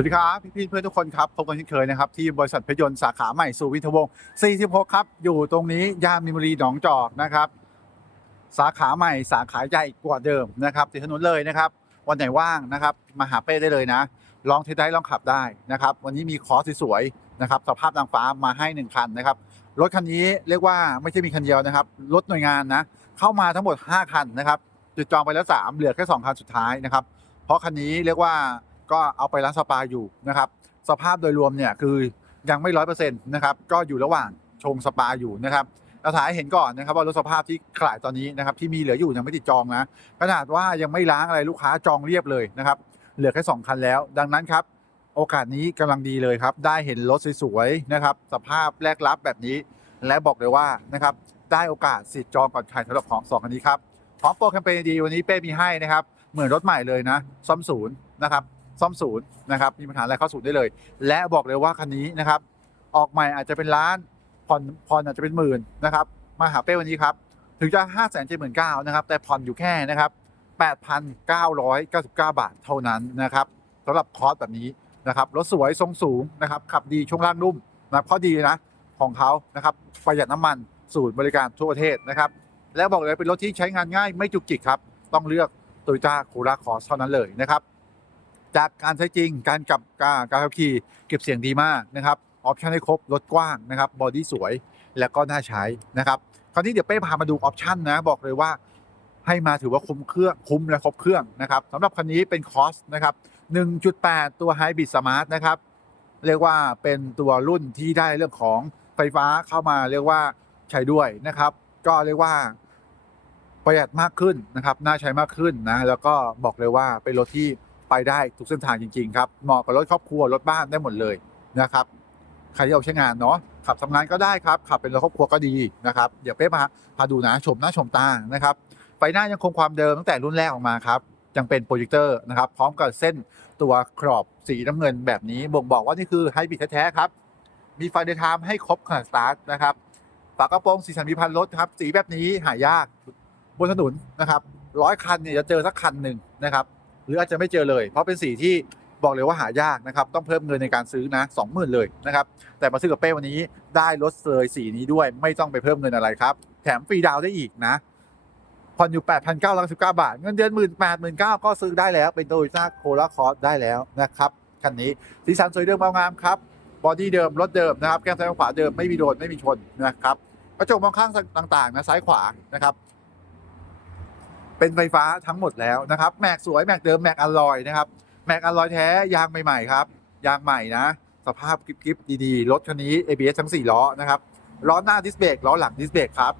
วัสดีครับพี่ๆเพื่อนทุกคนครับพบกันเช่นเคยนะครับที่บริษัทพยนต์สาขาใหม่สู่วิทวงศ์46 ครับ อยู่ตรงนี้ย่านมินบุรีหนองจอกนะครับ สาขาใหม่สาขาใหญ่กว่าเดิมนะครับติดถนนเลยนะครับ วันไหนว่างนะครับมาหาเป้ได้เลยนะ ลองเทสได้ลองขับได้นะครับ วันนี้มีคอสสวยๆนะครับสภาพนางฟ้ามาให้หนึ่งคันนะครับรถคันนี้เรียกว่าไม่ใช่มีคันเดียวนะครับรถหน่วยงานนะเข้ามาทั้งหมด 5 คันนะครับจุดจองไปแล้ว 3 เหลือแค่ 2 คันสุดท้ายนะครับเพราะคันนี้เรียกว่า ก็เอาไปร้านสปาอยู่นะครับ สภาพโดยรวมเนี่ยคือยังไม่ร้อยเปอร์เซ็นต์นะครับ ก็อยู่ระหว่างชงสปาอยู่นะครับเราถ่ายให้เห็นก่อนนะครับว่ารถสภาพที่ขายตอนนี้นะครับที่มีเหลืออยู่ยังไม่ติดจองนะขนาดว่ายังไม่ล้างอะไรลูกค้าจองเรียบเลยนะครับ เหลือแค่สองคันแล้ว ดังนั้นครับ โอกาสนี้กำลังดีเลยครับ ได้เห็นรถสวยๆนะครับ สภาพแรกรับแบบนี้ และบอกเลยว่านะครับได้โอกาสสิทธิ์จองก่อนใครสำหรับของสองคันนี้ครับพร้อมโปรแคมเปญดีวันนี้เป้มีให้นะครับเหมือนรถใหม่เลยนะซ่อมศูนย์นะครับ ซ่อมศูนย์นะครับมีปัญหาอะไรเข้าศูนย์ได้เลย และบอกเลยว่าคันนี้นะครับออกใหม่อาจจะเป็นล้านผ่อนผ่อนอาจจะเป็นหมื่นนะครับมาหาเป้วันนี้ครับถึงจะ 5 7 9 0 0 0นะครับแต่ผ่อนอยู่แค่นะครับ8,999 บาทเท่านั้นนะครับสำหรับคอร์สแบบนี้นะครับรถสวยทรงสูงนะครับขับดีช่วงล่างนุ่มนับข้อดีนะของเขานะครับประหยัดน้ำมันสูตรบริการทั่วประเทศนะครับ และบอกเลยเป็นรถที่ใช้งานง่ายไม่จุกจิกครับ ต้องเลือกโตโยต้าโคราคอสเท่านั้นเลยนะครับ จากการใช้จริงการกับการการขับขี่เก็บเสียงดีมากนะครับออปชันให้ครบรถกว้างนะครับบอดี้สวยและก็น่าใช้นะครับคราวนี้เดี๋ยวเป้พามาดูออปชันนะบอกเลยว่าให้มาถือว่าคุ้มเครื่องคุ้มและครบเครื่องนะครับสำหรับคันนี้เป็นคอสนะครับ 1.8 ตัวไฮบริดสมาร์ทนะครับ เรียกว่าเป็นตัวรุ่นที่ได้เรื่องของไฟฟ้าเข้ามาเรียกว่าใช้ด้วยนะครับ ก็เรียกว่าประหยัดมากขึ้นนะครับ น่าใช้มากขึ้นนะ แล้วก็บอกเลยว่าเป็นรถที่ ไปได้ทุกเส้นทางจริงๆครับเหมาะกับรถครอบครัวรถบ้านได้หมดเลยนะครับใครที่เอาใช้งานเนาะขับทำงานก็ได้ครับขับเป็นรถครอบครัวก็ดีนะครับเดี๋ยวเป้มาพาดูนะชมหน้าชมตานะครับไฟหน้ายังคงความเดิมตั้งแต่รุ่นแรกออกมาครับยังเป็นโปรเจคเตอร์นะครับพร้อมกับเส้นตัวกรอบสีน้ำเงินแบบนี้บ่งบอกว่านี่คือไฮบริดแท้ๆครับมีไฟเดย์ไทม์ให้ครบขนาดสตาร์ทนะครับฝากระโปรงสีสันมีพันรถครับสีแบบนี้หายากบนถนนนะครับร้อยคันเนี่ยจะเจอสักคันหนึ่งนะครับ หรืออาจจะไม่เจอเลย เพราะเป็นสีที่บอกเลยว่าหายากนะครับ ต้องเพิ่มเงินในการซื้อนะสองหมื่นเลยนะครับ แต่มาซื้อกับเป้วันนี้ได้รถเลยสีนี้ด้วย ไม่ต้องไปเพิ่มเงินอะไรครับ แถมฟรีดาวได้อีกนะผ่อนอยู่ 8,999บาท เงินเดือน 1 8 0 0 0 0ก็ซื้อได้แล้ว เป็นโตโยต้าโคราคอร์สได้แล้วนะครับคันนี้สีสันสวยเดิมเงางามครับบอดี้เดิมรถเดิมนะครับแก้มซ้ายขวาเดิมไม่มีโดนไม่มีชนนะครับกระจกมองข้างต่างๆนะซ้ายขวานะครับ เป็นไฟฟ้าทั้งหมดแล้วนะครับแม็กสวยแม็กเดิมแม็กอลลอยนะครับแม็กอลลอยแท้ยางใหม่ๆครับยางใหม่นะ สภาพกริบๆดีๆรถคันนี้ ABS ทั้ง 4 ล้อนะครับล้อหน้าดิสเบรกล้อหลังดิสเบรกครับ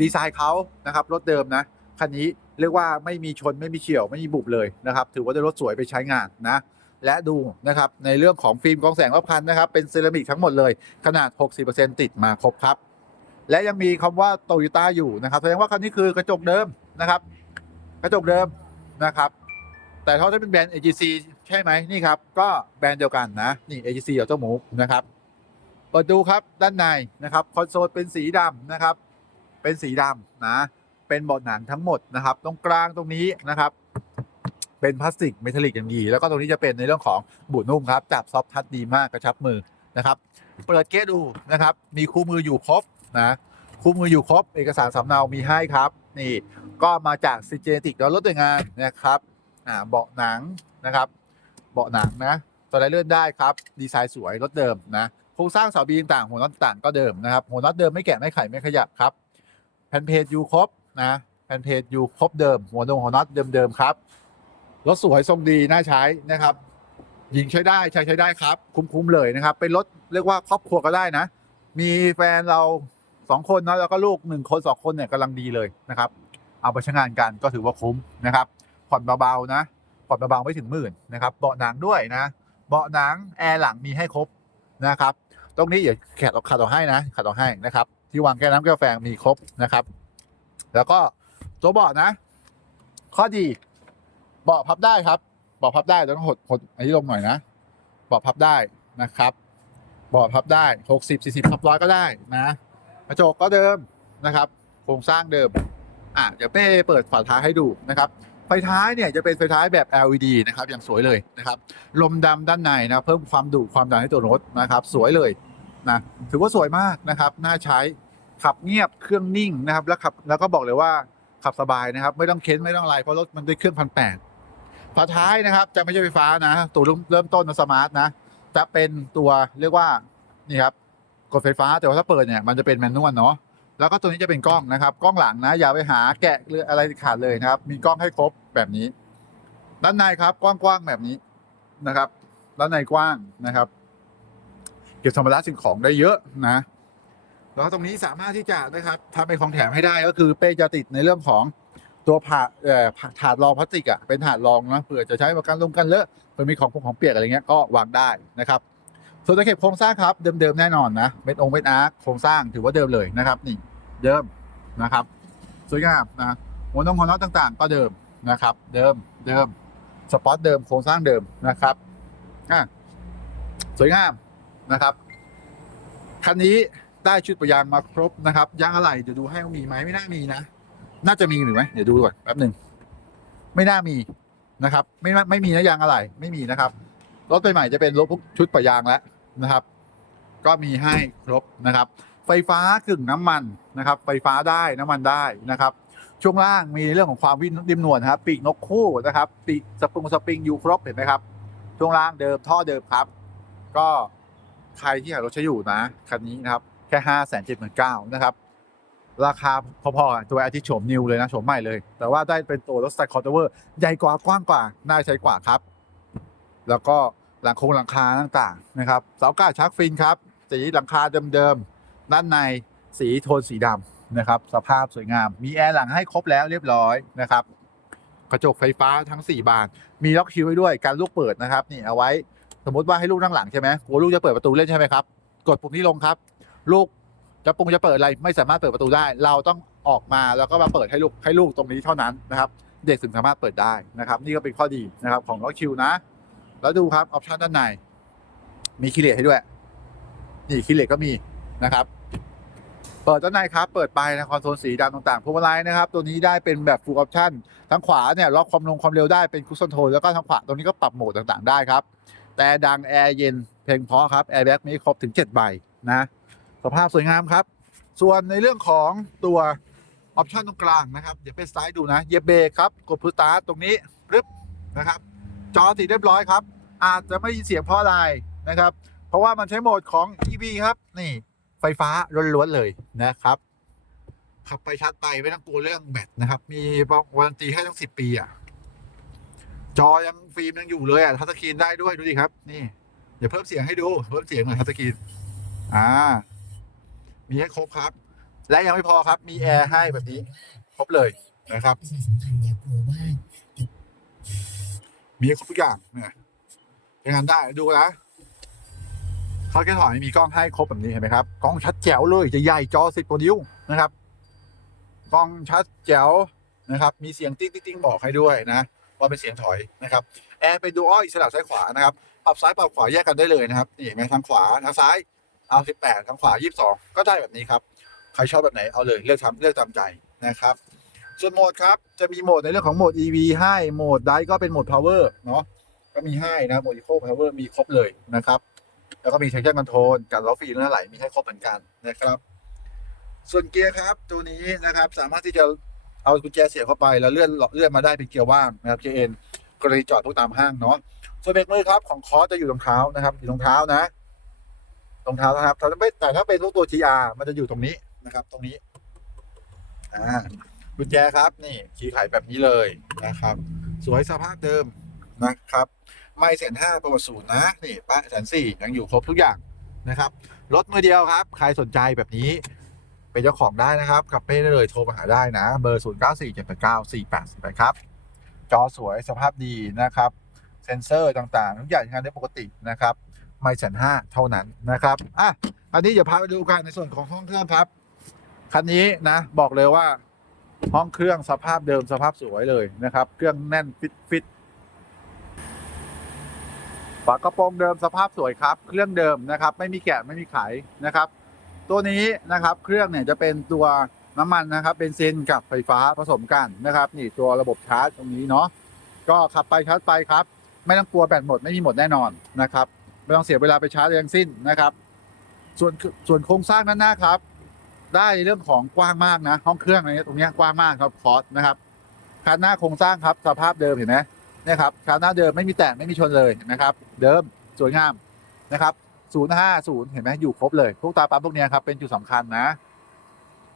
ดีไซน์เขานะครับรถเดิมนะคันนี้เรียกว่าไม่มีชนไม่มีเฉียวไม่มีบุบเลยนะครับถือว่าได้รถสวยไปใช้งานนะและดูนะครับในเรื่องของฟิล์มกองแสงรอบคันนะครับเป็นเซรามิกทั้งหมดเลยขนาด 60%ติดมาครบครับ และยังมีคำว่าโตโยต้าอยู่นะครับแสดงว่าคันนี้คือกระจกเดิมนะครับ กระจกเดิมนะครับ แต่ถ้าจะเป็นแบรนด์ AGC ใช่ไหมนี่ครับ ก็แบรนด์เดียวกันนะนี่ AGC Auto Move นะครับเปิดดูครับด้านในนะครับคอนโซลเป็นสีดำนะครับ เป็นสีดำนะ เป็นเบาะหนังทั้งหมดนะครับ ตรงกลางตรงนี้นะครับ เป็นพลาสติกเมทัลลิกอย่างดี แล้วก็ตรงนี้จะเป็นในเรื่องของบุนุ่มครับจับซอฟทัชดีมากกระชับมือนะครับ เปิดเกสดูนะครับ มีคู่มืออยู่ครบนะคู่มืออยู่ครบ เอกสารสำเนามีให้ครับ นี่ก็มาจากซิเจติกแล้วรถตัวงานนะครับอ่าเบาะหนังนะครับ เบาะหนังนะสไลด์เลื่อนได้ครับ ดีไซน์สวยรถเดิมนะโครงสร้างเสาบีต่างหัวน็อตต่างก็เดิมนะครับ หัวน็อตเดิมไม่แกะไม่ไขไม่ขยับครับแผ่นเพจอยู่ครบนะแผ่นเพจอยู่ครบเดิม หัวนงหัวน็อตเดิมๆครับรถสวยทรงดีน่าใช้นะครับหญิงใช้ได้ชายใช้ได้ครับ คุ้มๆเลยนะครับ เป็นรถเรียกว่าครอบครัวก็ได้นะ มีแฟนเรา สองคนเนะแล้วก็ลูกหนึ่งคนสองคนเนี่ยกำลังดีเลยนะครับ เอาไปใช้งานกันก็ถือว่าคุ้มนะครับ ผ่อนเบาๆนะผ่อนเบาๆไม่ถึงหมื่นนะครับเบาะหนังด้วยนะ เบาะหนังแอร์หลังมีให้ครบนะครับ ตรงนี้เดี๋ยวแขกเราขัดเอให้นะขัดเอให้นะครับ ที่วางแก้วน้ำแก้วแฟงมีครบนะครับ แล้วก็ตัวเบาะนะ ข้อดีเบาะพับได้ครับเบาะพับได้ต้องหดหดอันนี้ลงหน่อยนะเบาะพับได้นะครับเบาะพับได้หกสิบสี่สิบพับร้อยก็ได้นะ กระจกก็เดิมนะครับ โครงสร้างเดิม อะเดี๋ยวเป้เปิดฝาท้ายให้ดูนะครับไฟท้ายเนี่ยจะเป็นไฟท้ายแบบ LED นะครับอย่างสวยเลยนะครับลมดำด้านในนะเพิ่มความดุความดันให้ตัวรถนะครับ สวยเลยนะถือว่าสวยมากนะครับน่าใช้ขับเงียบเครื่องนิ่งนะครับ แล้วขับแล้วก็บอกเลยว่าขับสบายนะครับ ไม่ต้องเค้นไม่ต้องอะไรเพราะรถมันด้เครื่องพันแปดฝาท้ายนะครับ จะไม่ใช่ไฟฟ้านะ ตัวรถเริ่มต้นนะสมาร์ทนะ จะเป็นตัวเรียกว่านี่ครับ กดไฟฟ้าแต่ว่าถ้าเปิดเนี่ยมันจะเป็นแมนนวลเนาะแล้วก็ตัวนี้จะเป็นกล้องนะครับ กล้องหลังนะอย่าไปหาแกะหรืออะไรขาดเลยนะครับ มีกล้องให้ครบแบบนี้ ด้านในครับกว้างๆแบบนี้นะครับ ด้านในกว้างนะครับ เก็บสัมภาระสิ่งของได้เยอะนะ แล้วตรงนี้สามารถที่จะนะครับทำเป็นของแถมให้ได้ก็คือเป้จะติดในเรื่องของตัวผ่าเอ่อถาดรองพลาสติกอะเป็นถาดรองนะเผื่อจะใช้ประกันลมกันเลอะเผื่อมีของพวกของเปียกอะไรเงี้ยก็วางได้นะครับ ส่วนตะเข็บโครงสร้างครับเดิมๆแน่นอนนะเม็ดองค์เม็ดอาร์คโครงสร้างถือว่าเดิมเลยนะครับนี่เดิมนะครับ สวยงามนะหัวนงหัวน็อตต่างๆ ก็เดิมนะครับ เดิมเดิมสปอตเดิมโครงสร้างเดิมนะครับอะสวยงามนะครับคันนี้ได้ชุดประยางมาครบนะครับยางอะไรเดี๋ยวดูให้มีไหมไม่น่ามีนะน่าจะมีหรือไหมเดี๋ยวดูก่อนแป๊บหนึ่งไม่น่ามีนะครับ ไม่ไม่มีนะยางอะไรไม่มีนะครับรถใหม่จะเป็นรถพวกชุดประยางแล้ว นะครับ ก็มีให้ครบนะครับ ไฟฟ้ากึ่งน้ำมันนะครับ ไฟฟ้าได้น้ำมันได้นะครับ ช่วงล่างมีเรื่องของความวิ่งริมนวลครับ ปีกนกคู่นะครับ ปีกสปรุงสปริงอยู่ครบเห็นไหมครับ ช่วงล่างเดิมท่อเดิมครับ ก็ใครที่หารถใช้อยู่นะคันนี้นะครับแค่ห้าแสนเจ็ดหมื่นเก้านะครับราคาพอๆตัวอาทิตย์โฉมนิวเลยนะโฉมใหม่เลย แต่ว่าได้เป็นตัวรถสไตล์คอร์เทเวอร์ใหญ่กว่ากว้างกว่าน่าใช้กว่าครับ แล้วก็ หลังโครงหลังคาต่างๆนะครับเสาก้าชักฟินครับสีหลังคาเดิมๆด้านในสีโทนสีดำนะครับ สภาพสวยงาม มีแอร์หลังให้ครบแล้วเรียบร้อยนะครับ กระจกไฟฟ้าทั้ง 4 บาน มีล็อกคิวไว้ด้วยการลูกเปิดนะครับ นี่เอาไว้สมมติว่าให้ลูกนั่งหลังใช่ไหมกลัวลูกจะเปิดประตูเล่นใช่ไหมครับ กดปุ่มนี้ลงครับ ลูกจะปุงจะเปิดอะไรไม่สามารถเปิดประตูได้ เราต้องออกมาแล้วก็มาเปิดให้ลูกให้ลูกตรงนี้เท่านั้นนะครับ เด็กถึงสามารถเปิดได้นะครับ นี่ก็เป็นข้อดีนะครับของล็อกคิวนะ แล้วดูครับออปชันด้านใน มีคีเลสให้ด้วย นี่คีเลสก็มีนะครับ เปิดด้านในครับ เปิดไปนะคอนโซลสีดำต่างๆพวงมาลัยนะครับ ตัวนี้ได้เป็นแบบฟูลออปชันทางขวาเนี่ยล็อกความลงความเร็วได้เป็นคุชชั่นโทนแล้วก็ทางขวาตรงนี้ก็ปรับโหมดต่างๆได้ครับ แต่ดังแอร์เย็นเพลงเพราะครับแอร์แบ็กมีครบถึง7ใบนะสภาพสวยงามครับ ส่วนในเรื่องของตัวออปชันตรงกลางนะครับ เดี๋ยวเป็นซ้ายดูนะ เยบเบรกครับ กดพุชสตาร์ตรงนี้ปึ๊บนะครับ จอติดเรียบร้อยครับ อาจจะไม่ยินเสียงเพราะอะไรนะครับ เพราะว่ามันใช้โหมดของ EV ครับ นี่ไฟฟ้าล้วนๆเลยนะครับ ขับไปชัดไปไม่ต้องกลัวเรื่องแบตนะครับ มีวารันตีให้ตั้งสิบปีอะ จอยังฟิล์มยังอยู่เลยอะทัชสกรีนได้ด้วยดูดิครับ นี่เดี๋ยวเพิ่มเสียงให้ดูเพิ่มเสียงหน่อยทัชสกรีนอ่า มีให้ครบครับ และยังไม่พอครับ มีแอร์ให้แบบนี้ ครบเลยนะครับประชาสั มีครบทุกอย่างเนี่ยใช้งานได้ดูนะเขาแค่ถอยมีกล้องให้ครบแบบนี้เห็นไหมครับกล้องชัดแจ๋วเลยจะใหญ่จอสิบกว่านิ้วนะครับกล้องชัดแจ๋วนะครับ มีเสียงติ๊งติ๊งบอกให้ด้วยนะว่าเป็นเสียงถอยนะครับแอร์เป็นดูอัลอิสระซ้ายขวานะครับปรับซ้ายปรับขวาแยกกันได้เลยนะครับนี่เห็นไหมทางขวาทางซ้ายเอาสิบแปดทางขวายี่สิบสองก็ได้แบบนี้ครับ ใครชอบแบบไหนเอาเลยเลือกทำเลือกตามใจนะครับ ส่วนโหมดครับ จะมีโหมดในเรื่องของโหมด EV ให้โหมดไดก็เป็นโหมด Power เนาะก็มีให้นะโหมด Eco Power มีครบเลยนะครับ แล้วก็มี traction control การล้อฟรีเรื่องไหลมีให้ครบเหมือนกันนะครับ ส่วนเกียร์ครับตัวนี้นะครับสามารถที่จะเอากุญแจเสียบเข้าไปแล้วเลื่อนเลื่อนมาได้เป็นเกียร์ว่างนะครับเกียร์เอ็นกรณีจอดพวกตามห้างเนาะส่วนเบรกมือครับของคอสจะอยู่ตรงเท้านะครับ อยู่ตรงเท้านะตรงเท้านะครับถ้าไม่แต่ถ้าเป็นพวกตัว GR มันจะอยู่ตรงนี้นะครับ ตรงนี้ อ่า กุญแจครับนี่คีย์ไขแบบนี้เลยนะครับ สวยสภาพเดิมนะครับ ไม่แสนห้าประวัติศูนย์นะนี่ป้าแสนสี่ยังอยู่ครบทุกอย่างนะครับรถมือเดียวครับ ใครสนใจแบบนี้เป็นเจ้าของได้นะครับกับเป้ได้เลยโทรมาหาได้นะ เบอร์ 0 9 4 7 8 9 4 8 8ครับ จอสวยสภาพดีนะครับ เซ็นเซอร์ต่างๆ ทุกอย่างทำงานได้ปกตินะครับ ไม่แสนห้าเท่านั้นนะครับอะอันนี้เดี๋ยวพาไปดูกันในส่วนของห้องเครื่องครับ คันนี้นะบอกเลยว่า ห้องเครื่องสภาพเดิมสภาพสวยเลยนะครับ เครื่องแน่นฟิตฟิตฝากระโปรงเดิมสภาพสวยครับ เครื่องเดิมนะครับ ไม่มีแกะไม่มีไขนะครับ ตัวนี้นะครับเครื่องเนี่ยจะเป็นตัวน้ำมันนะครับเบนซินกับไฟฟ้าผสมกันนะครับ นี่ตัวระบบชาร์จตรงนี้เนาะก็ขับไปชาร์จไปครับ ไม่ต้องกลัวแบตหมดไม่มีหมดแน่นอนนะครับไม่ต้องเสียเวลาไปชาร์จยทั้งสิ้นนะครับ ส่วนส่วนโครงสร้างด้านหน้าครับ ได้เรื่องของกว้างมากนะ ห้องเครื่องอะไรเงี้ยตรงเนี้ยกว้างมากครับคอร์สนะครับคันหน้าโครงสร้างครับสภาพเดิมเห็นไหมนี่ครับคันหน้าเดิมไม่มีแตกไม่มีชนเลยเห็นไหมครับ เดิมสวยงามนะครับ050 เห็นไหมอยู่ครบเลย พวกตาปั๊มพวกนี้ครับเป็นจุดสำคัญนะ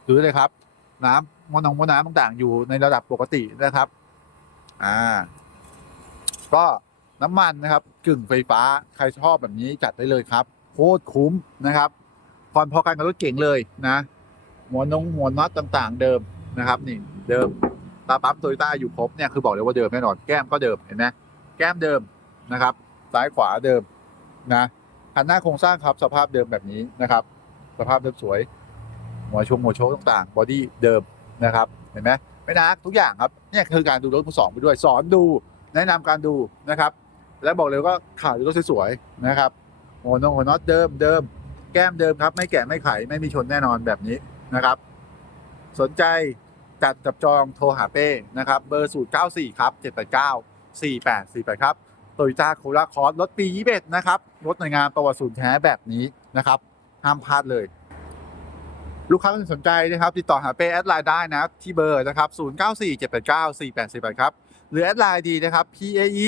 ดูเลยครับ น้ำมอนองมอน้ำต่างๆ อยู่ในระดับปกตินะครับ อ่า ก็น้ำมันนะครับ กึ่งไฟฟ้าใครชอบแบบนี้จัดได้เลยครับ โคตรคุ้มนะครับผ่อนพอกันกับรถเก๋งเลยนะ หัวนงหัวน็อตต่างๆ เดิมนะครับ นี่เดิมตาปั๊มโตโยต้าอยู่ครบเนี่ยคือบอกเลยว่าเดิมแน่นอนแก้มก็เดิมเห็นไหมแก้มเดิมนะครับ ซ้ายขวาเดิมนะคันหน้าโครงสร้างครับสภาพเดิมแบบนี้นะครับ สภาพเดิมสวย หัวชงหัวโชว์ต่างๆบอดี้เดิมนะครับ เห็นไหมไม่นักทุกอย่างครับเนี่ยคือการดูรถมือสองไปด้วยสอนดู แนะนำการดูนะครับ แล้วบอกเลยว่าข่าวรถสวยๆนะครับหัวนงหัวน็อตเดิมเดิมแก้มเดิมครับ ไม่แกะไม่ไขไม่มีชนแน่นอนแบบนี้ นะครับ สนใจจัดจับจองโทรหาเป้นะครับ เบอร์ 0 9 4 ครับ 789 48 48 ครับโตโยต้าโคราคอร์สรถปี21นะครับ รถหน่วยงานประวัติศูนย์แท้แบบนี้นะครับ ห้ามพลาดเลย ลูกค้าที่สนใจนะครับ ติดต่อหาเป้แอดไลน์ได้นะที่เบอร์นะครับ 0 9 4 7 8 9 4 8 4 8 ครับ หรือแอดไลน์ดีนะครับ P A E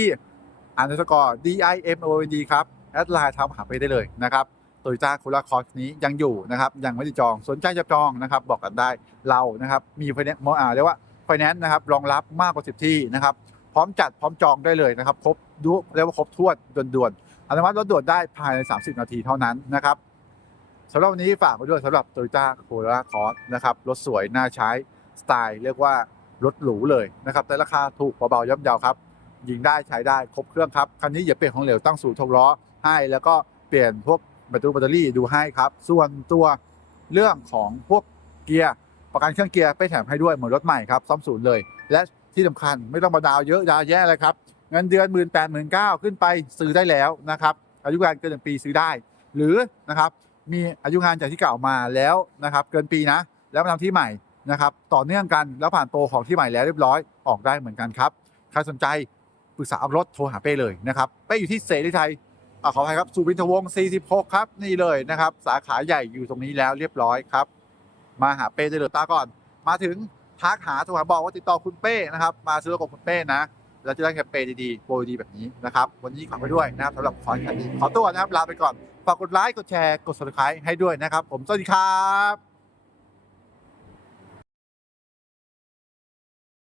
อันดับสกอร์ D I M O N D ครับ แอดไลน์ทำหาไปได้เลยนะครับ โตโยต้าโคราคอร์สนี้ยังอยู่นะครับยังไม่ได้จองสนใจจะจองนะครับบอกกันได้เรานะครับมีไฟแนนซ์อ่าเรียกว่าไฟแนนซ์นะครับรองรับมากกว่า 10 ที่นะครับพร้อมจัดพร้อมจองได้เลยนะครับครบดูเรียกว่าครบถ้วนด่วนๆอนุมัติรถด่วนได้ภายใน 30 นาทีเท่านั้นนะครับสำหรับวันนี้ฝากไว้ด้วยสำหรับ Toyota Corolla Cross นะครับรถสวยน่าใช้สไตล์เรียกว่ารถหรูเลยนะครับแต่ราคาถูกเบาๆย่อมเยาครับยิงได้ใช้ได้ครบเครื่องครับคันนี้อย่าเปลี่ยนของเหลวตั้งศูนย์ทงล้อให้แล้วก็เปลี่ยนพวก แบตเตอรี่แบตเตอรี่ดูให้ครับ ส่วนตัวเรื่องของพวกเกียร์ประกันเครื่องเกียร์ไปแถมให้ด้วยเหมือนรถใหม่ครับซ่อมศูนย์เลย และที่สำคัญไม่ต้องมาดาวเยอะดาวแย่เลยครับเงินเดือนหมื่นแปดหมื่นเก้าขึ้นไปซื้อได้แล้วนะครับอายุการเกินหนึ่งปีซื้อได้ หรือนะครับมีอายุงานจากที่เก่ามาแล้วนะครับเกินปีนะ แล้วมาทำที่ใหม่นะครับต่อเนื่องกันแล้วผ่านโปรของที่ใหม่แล้วเรียบร้อยออกได้เหมือนกันครับใครสนใจปรึกษาเอารถโทรหาเป้เลยนะครับเป้อยู่ที่เสรีไทย ขออภัยครับสุวินทวงศ์46 ครับ นี่เลยนะครับ สาขาใหญ่อยู่ตรงนี้แล้วเรียบร้อยครับ มาหาเป้เด้เลยตาก่อน มาถึงทักหาโทรหาบอกว่าติดต่อคุณเป้นะครับ มาซื้อรถกับคุณเป้นะแล้วจะได้แคมเปญดีๆโปรดีแบบนี้นะครับ วันนี้ขอบไปด้วยนะครับสำหรับคอนคันนี้ขอตัวนะครับลาไปก่อน ฝากกดไลค์ กดแชร์ กด subscribe ให้ด้วยนะครับ ผม สวัสดีครับ